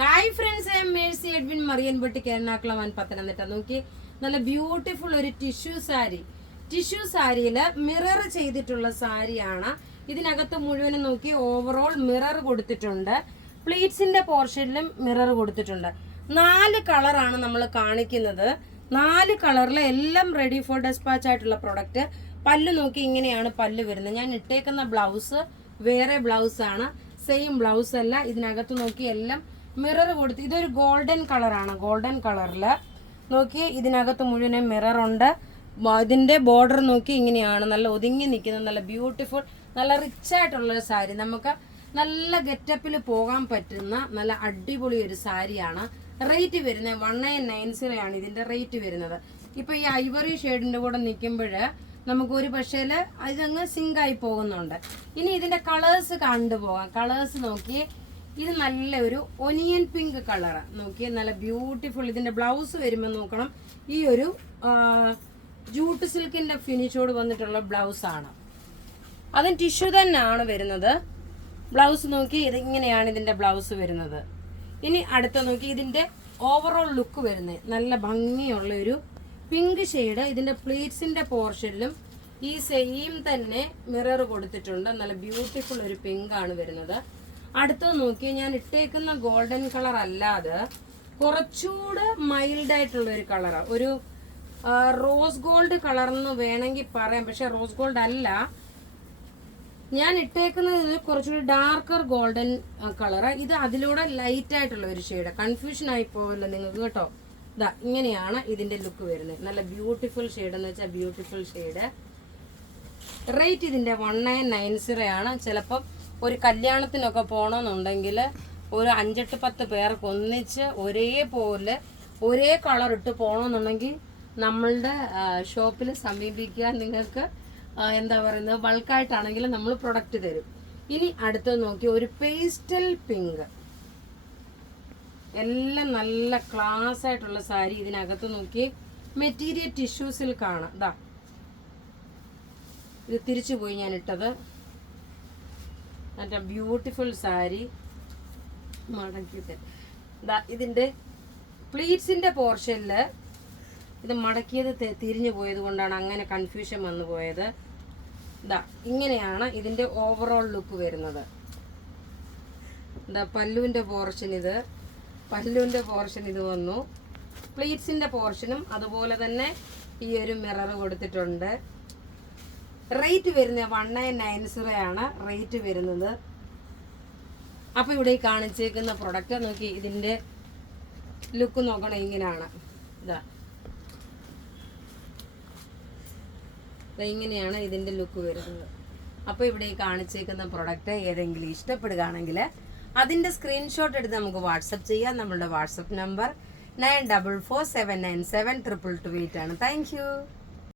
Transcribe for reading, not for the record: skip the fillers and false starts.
Hi friends, I am Mercy Edwin Mariyanpatti Keralakkulam Pathanamthitta. നോക്കി, നല്ല beautiful ഒരു ടിഷ്യൂ സാരിയില് മിറർ ചെയ്തിട്ടുള്ള സാരിയാണ്. ഇതിനകത്ത് മുഴുവനും നോക്കി ഓവറോൾ മിറർ കൊടുത്തിട്ടുണ്ട്. പ്ലീറ്റ്സിന്റെ പോർഷനിലും മിറർ കൊടുത്തിട്ടുണ്ട്. 4 കളറാണ് നമ്മൾ കാണിക്കുന്നത്. 4 കളറിൽ എല്ലാം റെഡി ഫോർ ഡെസ്പാച്ച് ആയിട്ടുള്ള പ്രൊഡക്റ്റ്. പല്ല് നോക്കി ഇങ്ങനെയാണ് പല്ല് വരുന്നത്. ഞാൻ ഇട്ടേക്കുന്ന ബ്ലൗസ് വേറെ ബ്ലൗസ് ആണ്, സെയിം ബ്ലൗസ് അല്ല. ഇതിനകത്ത് നോക്കി എല്ലാം മിറർ കൊടുത്ത്, ഇതൊരു ഗോൾഡൻ കളറാണ്. ഗോൾഡൻ കളറില് നോക്കി ഇതിനകത്ത് മുഴുവൻ മിറർ ഉണ്ട്. ഇതിന്റെ ബോർഡർ നോക്കി ഇങ്ങനെയാണ്, നല്ല ഒതുങ്ങി നിൽക്കുന്ന നല്ല ബ്യൂട്ടിഫുൾ, നല്ല റിച്ച് ആയിട്ടുള്ളൊരു സാരി. നമുക്ക് നല്ല ഗെറ്റപ്പിൽ പോകാൻ പറ്റുന്ന നല്ല അടിപൊളി ഒരു സാരിയാണ്. റേറ്റ് വരുന്നത് 1990 ആണ് ഇതിന്റെ റേറ്റ് വരുന്നത്. ഇപ്പൊ ഈ ഐവറി ഷെയ്ഡിന്റെ കൂടെ നിൽക്കുമ്പോൾ നമുക്ക് ഒരു പക്ഷേ ഇതങ്ങ് സിങ്കായി പോകുന്നുണ്ട്. ഇനി ഇതിന്റെ കളേഴ്സ് കണ്ടുപോകാം. കളേഴ്സ് നോക്കി, ഇത് നല്ല ഒരു ഒനിയൻ പിങ്ക് കളറ് നോക്കി, നല്ല ബ്യൂട്ടിഫുൾ. ഇതിന്റെ ബ്ലൗസ് വരുമ്പോൾ നോക്കണം, ഈ ഒരു ജൂട്ട് സിൽക്കിന്റെ ഫിനിഷോട് വന്നിട്ടുള്ള ബ്ലൗസ് ആണ്. അതും ടിഷ്യൂ തന്നെയാണ് വരുന്നത്. ബ്ലൗസ് നോക്കി, ഇത് ഇങ്ങനെയാണ് ഇതിന്റെ ബ്ലൗസ് വരുന്നത്. ഇനി അടുത്ത നോക്കി, ഇതിന്റെ ഓവറോൾ ലുക്ക് വരുന്നത് നല്ല ഭംഗിയുള്ള ഒരു പിങ്ക് ഷെയ്ഡ്. ഇതിന്റെ പ്ലീറ്റ്സിന്റെ പോർഷനിലും ഈ സെയിം തന്നെ മിറർ കൊടുത്തിട്ടുണ്ട്. നല്ല ബ്യൂട്ടിഫുൾ ഒരു പിങ്ക് ആണ് വരുന്നത്. അടുത്തത് നോക്കി, ഞാൻ ഇട്ടേക്കുന്ന ഗോൾഡൻ കളർ അല്ലാതെ കുറച്ചുകൂടെ മൈൽഡ് ആയിട്ടുള്ള ഒരു കളറാണ്. ഒരു റോസ് ഗോൾഡ് കളർ എന്ന് വേണമെങ്കിൽ പറയാം, പക്ഷെ റോസ് ഗോൾഡ് അല്ല. ഞാൻ ഇട്ടേക്കുന്നത് കുറച്ചുകൂടി ഡാർക്കർ ഗോൾഡൻ കളറ്. ഇത് അതിലൂടെ ലൈറ്റ് ആയിട്ടുള്ള ഒരു ഷെയ്ഡ്. കൺഫ്യൂഷൻ ആയി പോവില്ല നിങ്ങൾക്ക് കേട്ടോ. ഇതാ ഇങ്ങനെയാണ് ഇതിന്റെ ലുക്ക് വരുന്നത്. നല്ല ബ്യൂട്ടിഫുൾ ഷെയ്ഡ് എന്ന് വെച്ചാൽ ബ്യൂട്ടിഫുൾ ഷെയ്ഡ്. റേറ്റ് ഇതിന്റെ 1990 ആണ്. ചിലപ്പം ഒരു കല്യാണത്തിനൊക്കെ പോകണമെന്നുണ്ടെങ്കിൽ ഒരു 5-10 പേർക്ക് ഒന്നിച്ച് ഒരേപോലെ ഒരേ കളർ ഇട്ട് പോകണമെന്നുണ്ടെങ്കിൽ നമ്മളുടെ ഷോപ്പിൽ സമീപിക്കുക. നിങ്ങൾക്ക് എന്താ പറയുന്നത്, ബൾക്കായിട്ടാണെങ്കിൽ നമ്മൾ പ്രൊഡക്റ്റ് തരും. ഇനി അടുത്തത് നോക്കി, ഒരു പേസ്റ്റൽ പിങ്ക്, എല്ലാം നല്ല ക്ലാസ് ആയിട്ടുള്ള സാരി. ഇതിനകത്ത് നോക്കി മെറ്റീരിയൽ ടിഷ്യൂ സിൽക്കാണ്. ഇതാ ഇത് തിരിച്ചു പോയി ഞാൻ ഇട്ടത്. മറ്റേ ബ്യൂട്ടിഫുൾ സാരി മടക്കിയത്. ഇതാ ഇതിന്റെ പ്ലീറ്റ്സിന്റെ പോർഷനില് ഇത് മടക്കിയത് തിരിഞ്ഞു പോയത് കൊണ്ടാണ് അങ്ങനെ കൺഫ്യൂഷൻ വന്നു പോയത്. ഇതാ ഇങ്ങനെയാണ് ഇതിന്റെ ഓവറോൾ ലുക്ക് വരുന്നത്. ഇതാ പല്ലുവിന്റെ പോർഷൻ ഇത് വന്നു. പ്ലീറ്റ്സിന്റെ പോർഷനും അതുപോലെ തന്നെ ഈ ഒരു മിറർ കൊടുത്തിട്ടുണ്ട്. റേറ്റ് വരുന്നത് 1990 ആണ് റേറ്റ് വരുന്നത്. അപ്പൊ ഇവിടെ ഈ കാണിച്ചേക്കുന്ന പ്രൊഡക്റ്റ് നോക്കി, ഇതിന്റെ ലുക്ക് നോക്കണം, ഇങ്ങനെയാണ്. ഇങ്ങനെയാണ് ഇതിന്റെ ലുക്ക് വരുന്നത്. അപ്പോൾ ഇവിടെ ഈ കാണിച്ചേക്കുന്ന പ്രൊഡക്റ്റ് ഏതെങ്കിലും ഇഷ്ടപ്പെടുകയാണെങ്കിൽ അതിന്റെ സ്ക്രീൻഷോട്ട് എടുത്ത് നമുക്ക് വാട്സപ്പ് ചെയ്യാം. നമ്മളുടെ വാട്സപ്പ് നമ്പർ 9447972228 ആണ്. Thank you.